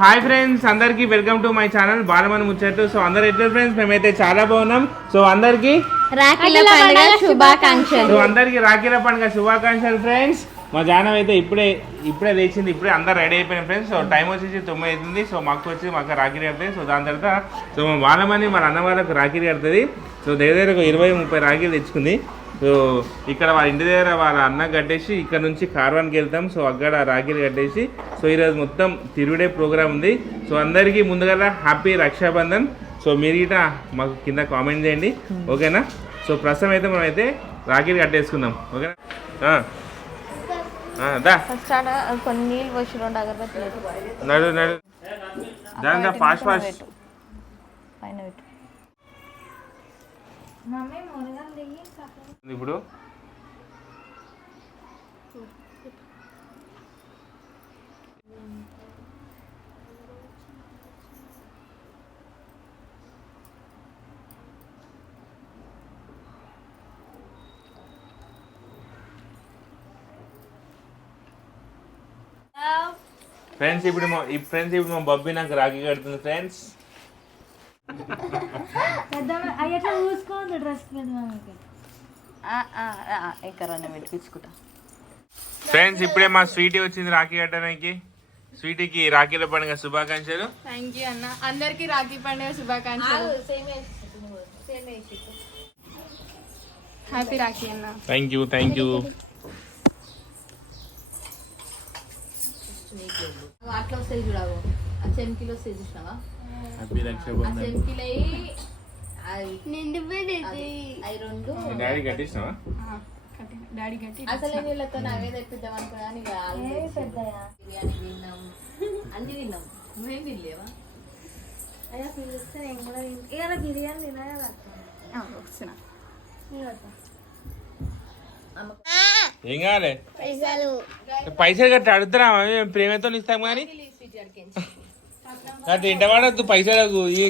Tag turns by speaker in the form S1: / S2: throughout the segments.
S1: Hi friends అందరికీ welcome to my channel Balamani ముచ్చట్లు. So అందరు ఎట్లా ఫ్రెండ్స్? మేమైతే చాలా బాగున్నాం. సో అందరికీ
S2: రాఖీల పండుగ శుభాకాంక్షలు.
S1: సో అందరికీ రాఖీల పండుగ శుభాకాంక్షలు ఫ్రెండ్స్. మా జానం అయితే ఇప్పుడే ఇప్పుడే లేచింది ఇప్పుడే అందరు రెడీ అయిపోయిన ఫ్రెండ్స్ సో టైం వచ్చేసి తొమ్మిది అవుతుంది. సో మాకు వచ్చి మాకు రాఖీ కడుతుంది సో దాని తర్వాత సో మా బాలమని మన అన్న వాళ్ళకి రాఖీ కడుతుంది సో దగ్గర దగ్గర ఒక ఇరవై ముప్పై రాఖీలు తెచ్చుకుంది. సో ఇక్కడ వాళ్ళ ఇంటి దగ్గర వాళ్ళ అన్న కట్టేసి ఇక్కడ నుంచి కార్వాన్కి వెళ్తాం. సో అక్కడ రాఖీలు కట్టేసి సో ఈరోజు మొత్తం తిరుగుడే ప్రోగ్రామ్ ఉంది. సో అందరికీ ముందుగా హ్యాపీ రక్షాబంధన్. సో మీరు గిట మాకు కింద కామెంట్ చేయండి. ఓకేనా? సో ప్రస్తుతం అయితే మనం అయితే రాఖీలు కట్టేసుకుందాం. ఓకేనా?
S2: ఫస్ట్ ఆడ కొన్ని నీళ్ళు పోసి రెండు అగరబత్తులు
S1: నడు నడు. దాని ఫాస్ట్ ఫాస్ట్.
S2: పైన పెట్టు.
S1: ఇప్పుడు? ఫ్రెండ్స్ ఇప్పుడు మా ఈ ఫ్రెండ్స్ ఇప్పుడు మా బబ్బీ నాకు రాఖీ కడుతుంది ఫ్రెండ్స్
S2: ఇంకా రెండు పెట్టి తీసుకుంటా
S1: ఫ్రెండ్స్ ఇప్పుడే మా స్వీటీ వచ్చింది రాఖీ కట్టడానికి. స్వీటీకి రాఖీల పండుగ శుభాకాంక్షలు.
S3: థ్యాంక్ యూ అన్న. అందరికి రాఖీ పండుగ శుభాకాంక్షలు. హ్యాపీ రాఖీ అన్న.
S1: థ్యాంక్ యూ థ్యాంక్ యూ
S2: అట్లా వస్తాయి చూడవు. ఆ చెంకిలో వస్తాయి చూసినావా?
S1: హ్యాపీ
S2: ఆ
S1: రక్షాబంధన్
S2: చెంకిలో అవి రెండు.
S1: డాడీ కట్టిస్తావా
S3: ఆ, కట్టి డాడీ కట్టి
S2: అసలు వీళ్ళతో అవే తెప్పిద్దాం అనుకున్నాను ఇక బిర్యానీ తిన్నాం. అన్ని తిన్నాం. నువ్వేం తినలేవా?
S3: ఆ, వస్తున్నా
S1: ఏం కావాలి? పైసలు. కట్టి అడుగుతున్నా మేము ప్రేమతో ఇస్తాం కానీ. అట్లా ఇంట పడద్దు పైసలకు. ఈ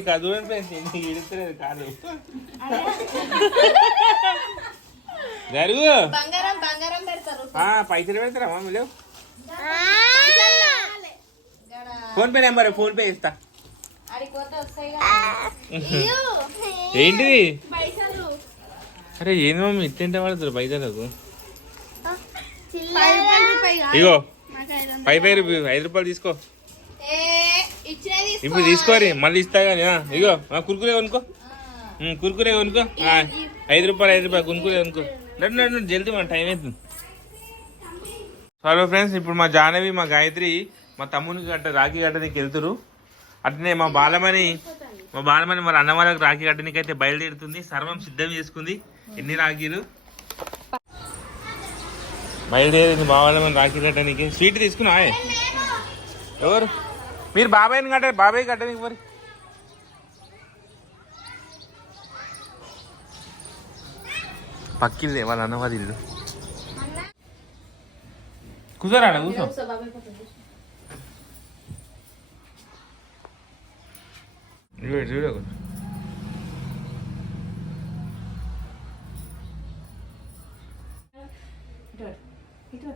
S1: ఫ్రెండ్స్ ఇడుతులేదు కాదు. జరుగు.
S2: బంగారం బంగారం పెడతారు.
S1: ఆ, పైసలు పెడతారా మమ్మీ లేవు. PhonePe number PhonePe ఇస్తా. ఏంటిది?
S2: పైసలు.
S1: అరే ఏంది మమ్మీ ఇట్లా పడుతుంది పైసలకు?
S3: కాదు.
S1: ఇగో. ఫైవ్ రూపీస్ ఐదు రూపాయలు తీసుకో. ఇప్పుడు తీసుకోరి మళ్ళీ ఇస్తా కానీ ఇగో కుర్కురే కొనుక్కో. కుర్కురే కొనుక్కో. ఐదు రూపాయలు ఐదు రూపాయలు కుర్కురే కొనుక్కో. నడు నడు జల్దీ మన టైం అవుతుంది హలో ఫ్రెండ్స్ ఇప్పుడు మా జాహ్నవి మా గాయత్రి మా తమ్మునికి గట్ట రాఖీ కట్టడానికి వెళ్తురు అట్లనే మా బాలమని మా బాలమని మరి అన్న వాళ్ళకి రాఖీ కట్టడానికి అయితే బయలుదేరుతుంది. సర్వం సిద్ధం చేసుకుంది. ఎన్ని రాఖీలు? బయలుదేరింది మా రాఖీ కట్టడానికి. స్వీట్ తీసుకున్నా ఎవరు? మీరు బాబాయ్ని కట్టారు బాబాయ్ కట్టడానికి మరి పక్కిల్దే వాళ్ళ అన్నవాది ఇల్లు కూర్చోరాడ కూర్చో. చూడు చూడు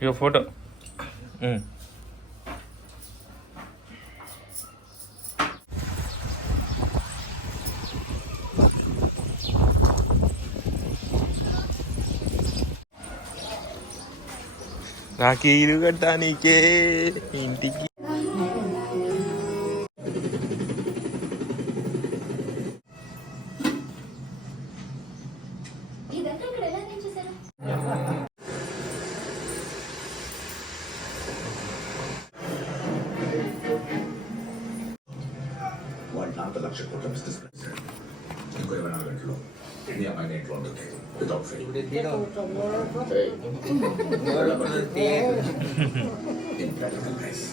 S1: ఇక ఫోటో ఉమ్. రాఖీలు కట్టానికే ఇంటికి
S4: ఇంకో ఇరవై నాలుగు గంటలు ఇండియా మైన ఇంట్లో ఉంటుంది. Without fail in practical price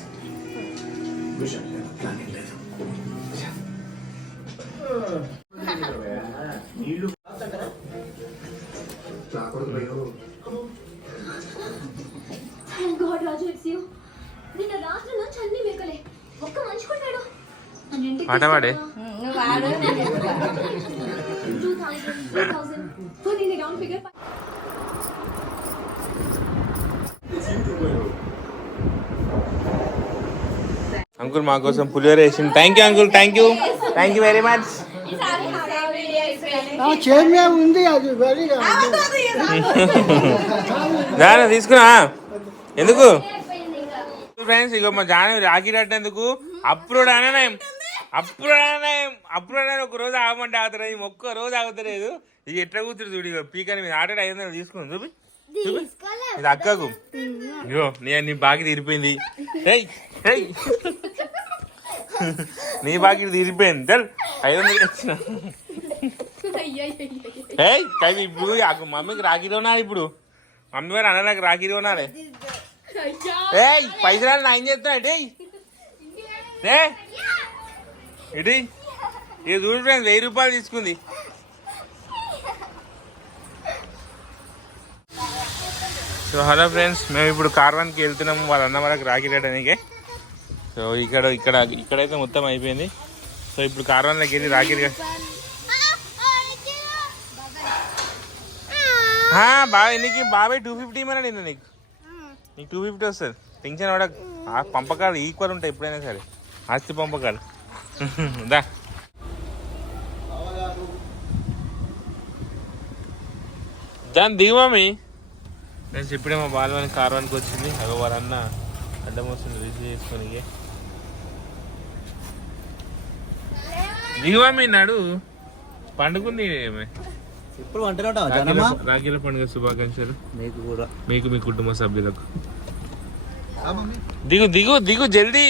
S4: vision లేదు ప్లానింగ్ లేదు. రాకూడదు భయ్యో.
S5: గాడ్ రాజు ఇట్స్ యూ నిన్న రాత్రి నుంచి అన్ని మేకలే. ఒక్క నన్ను ఇంటికి
S1: పాట పాడే. అంకుల్ మా కోసం పులిహోర వేసింది thank you uncle. Thank you thank you very much
S6: చేమే
S1: జాన తీసుకున్నా ఎందుకు? ఫ్రెండ్స్ ఇక మా జాన రాట్ ఎందుకు అప్రూవ్ అనే అప్పుడు అననే అప్పుడు అననే ఒక రోజు ఆగమంటే ఆగుతారు ఈ ఒక్క రోజు ఆగుతలేదు. ఇది ఎట్లా కూతురు చూడు ఇక పీకని మీద ఆట ఐదు వందలు తీసుకుని చూపి చూపి ఇది అక్కకు. ఇగో నీ నీ బాకి తీరిపోయింది. ఏయ్ ఏయ్. నీ బాకి తీరిపోయింది. తెల్. ఐదు వందలు ఇచ్చిన ఏయ్ కానీ ఇప్పుడు మమ్మీకి రాఖీలోనా ఇప్పుడు మమ్మీ వారు అన్నలకు రాఖీలోనాలే ఏయ్ పైసలు నా ఏం చేస్తున్నా ఏయ్ ఏ ఏంటి? ఇది చూడు ఫ్రెండ్స్ వెయ్యి రూపాయలు తీసుకుంది. సో హలో ఫ్రెండ్స్ మేము ఇప్పుడు కార్వాన్కి వెళ్తున్నాము. వాళ్ళ అన్న వరకు రాఖీ రేయడానికి సో ఇక్కడ ఇక్కడ ఇక్కడైతే మొత్తం అయిపోయింది. సో ఇప్పుడు కార్వాన్లోకి వెళ్ళి రాఖీ బాబాయ్ నీకు బాబాయ్ టూ ఫిఫ్టీ ఇమ్మన్నా నేను నీకు. నీకు టూ ఫిఫ్టీ వస్తుంది. టెన్షన్ పడక. పంపకాలు ఈక్వల్ ఉంటాయి ఎప్పుడైనా సరే. ఆస్తి పంపకాలు. దా. దాని దిగమీ నేను చెప్పిన మా బాలవాని కార్వానికి వచ్చింది. అగో వాళ్ళన్న అడ్డం వస్తుంది రిసీవ్ చేసుకొని దిగమీ నాడు పండుకుంది.
S6: ఇప్పుడు
S1: రాఖీల పండుగ శుభాకాంక్షలు.
S6: మీకు కూడా.
S1: మీకు మీ కుటుంబ సభ్యులకు. దిగు దిగు దిగు జల్దీ.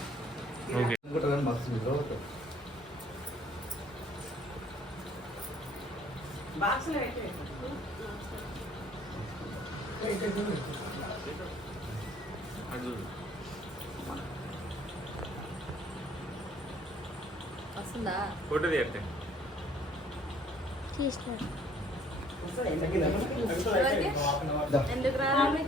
S1: ఓకే
S2: వస్తుందా?
S1: ఫోటో తీయట్టే
S2: ఎందుకు రావాలి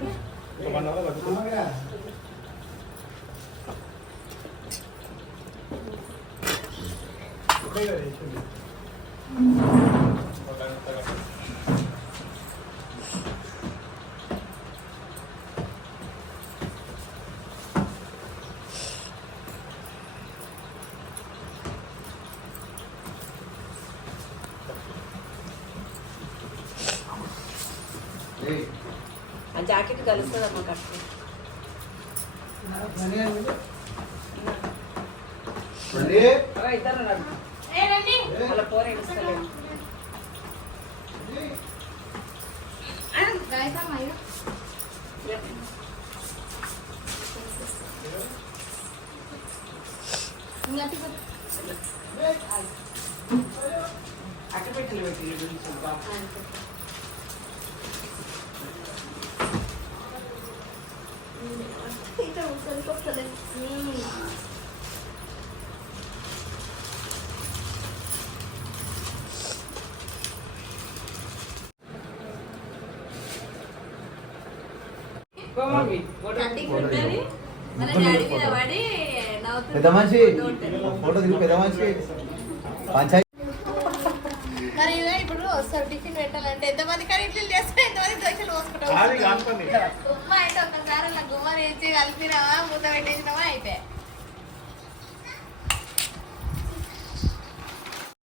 S7: ఆ జాకెట్ కలుస్తుందమ్మా కట్టు ఇద్దరు అలా పోరే ఇస్తలేదు అట్ట పెట్టలు పెట్టి
S2: ఉంటుంది మన డాడీ మీద పడి నవ్వుతుంది
S6: పెద్ద మనిషి. ఫోటో దిగు పెద్ద మనిషి. పంచాయతీ.
S2: మరి ఇదే ఇప్పుడు వస్తారు టిఫిన్ పెట్టాలంటే ఎంతమంది కర్రీలు చేస్తారు ఎంతమంది దోశలు పోసుకుంటారు? ఉప్మా అయితే ఒక్కసారి అలా గుమ్మ వేసి కలిపినావా మూత పెట్టేసినావా అయితే